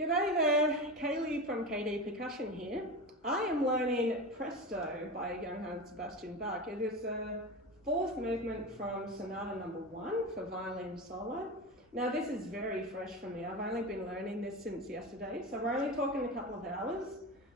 G'day there, Kaylee from KD Percussion here. I am learning Presto by Johann Sebastian Bach. It is the fourth movement from Sonata number 1 for violin solo. Now this is very fresh for me. I've only been learning this since yesterday, so we're only talking a couple of hours.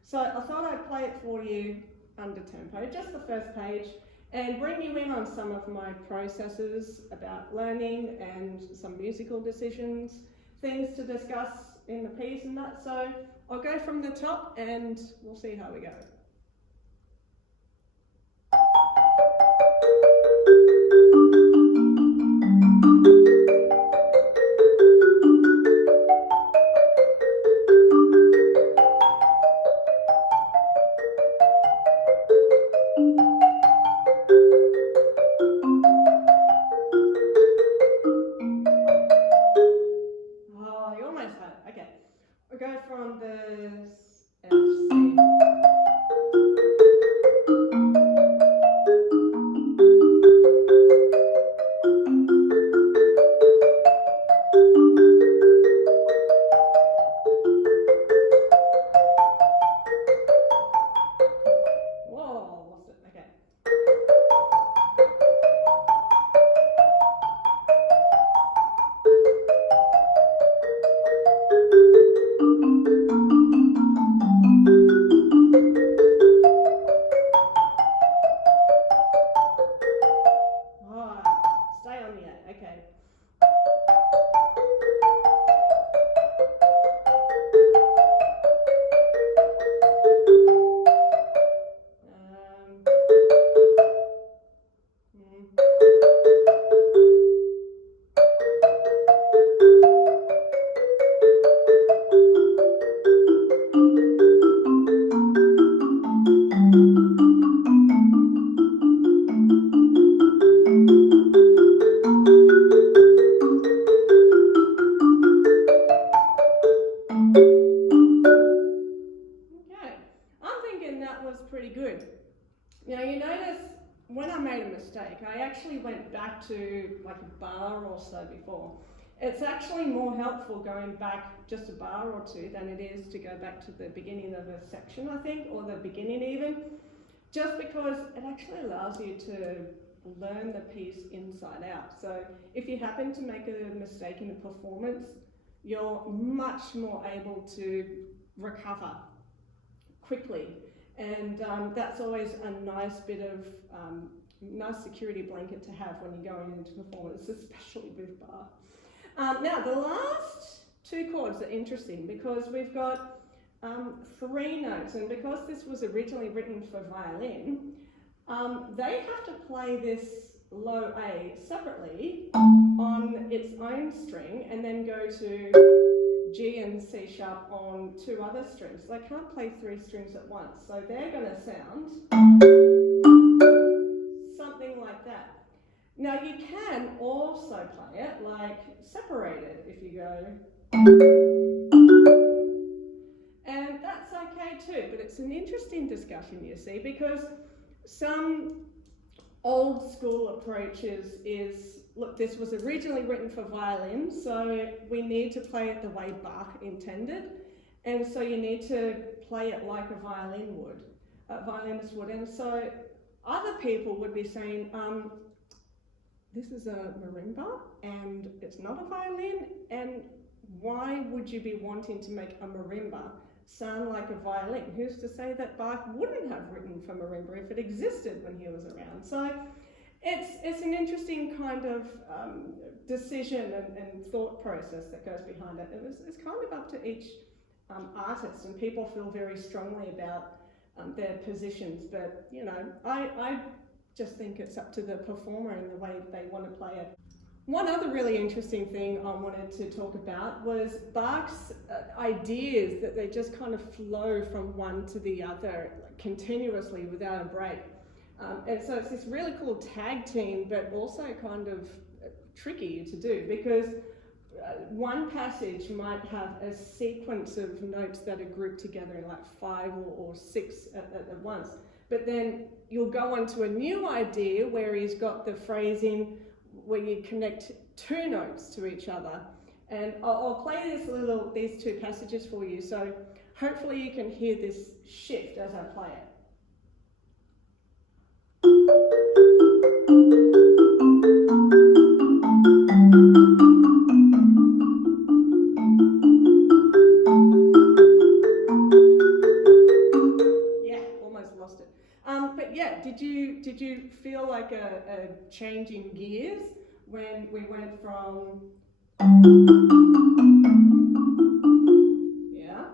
So I thought I'd play it for you under tempo, just the first page, and bring you in on some of my processes about learning and some musical decisions, things to discuss in the piece and that. So I'll go from the top and we'll see how we go. Oh, you almost had it. Okay. We'll go from this F, C. Whoa, lost it. Okay. Stay on the A. Okay. Okay, I'm thinking that was pretty good. Now you notice when I made a mistake, I actually went back to like a bar or so before. It's actually more helpful going back just a bar or two than it is to go back to the beginning of a section, I think, or the beginning even, just because it actually allows you to learn the piece inside out. So if you happen to make a mistake in the performance, you're much more able to recover quickly, and that's always a nice bit of nice security blanket to have when you're going into performance, especially with Bach. Now the last two chords are interesting because we've got 3 notes, and because this was originally written for violin, they have to play this low A separately on its own string and then go to G and C sharp on 2 other strings. They can't play 3 strings at once, so they're going to sound something like that. Now you can also play it like separated if you go, and that's okay too, but it's an interesting discussion, you see, because some old school approaches is, look, this was originally written for violin, so we need to play it the way Bach intended, and so you need to play it like a violinist would. And so other people would be saying, this is a marimba and it's not a violin, and why would you be wanting to make a marimba sound like a violin? Who's to say that Bach wouldn't have written for marimba if it existed when he was around? So it's an interesting kind of decision and thought process that goes behind it. It's kind of up to each artist, and people feel very strongly about their positions, but you know, I just think it's up to the performer and the way they want to play it. One other really interesting thing I wanted to talk about was Bach's ideas, that they just kind of flow from one to the other continuously without a break. And so it's this really cool tag team, but also kind of tricky to do, because one passage might have a sequence of notes that are grouped together in like 5 or 6 at once. But then you'll go on to a new idea where he's got the phrasing where you connect 2 notes to each other, And I'll play these two passages for you, so hopefully you can hear this shift as I play it. Yeah, almost lost it. But yeah, did you feel like a change in gears when we went from yeah?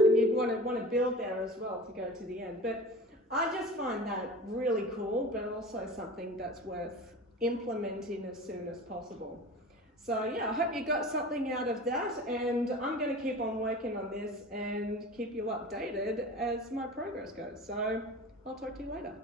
And you'd want to build there as well to go to the end. But I just find that really cool, but also something that's worth implementing as soon as possible. So yeah, I hope you got something out of that, and I'm going to keep on working on this and keep you updated as my progress goes. So I'll talk to you later.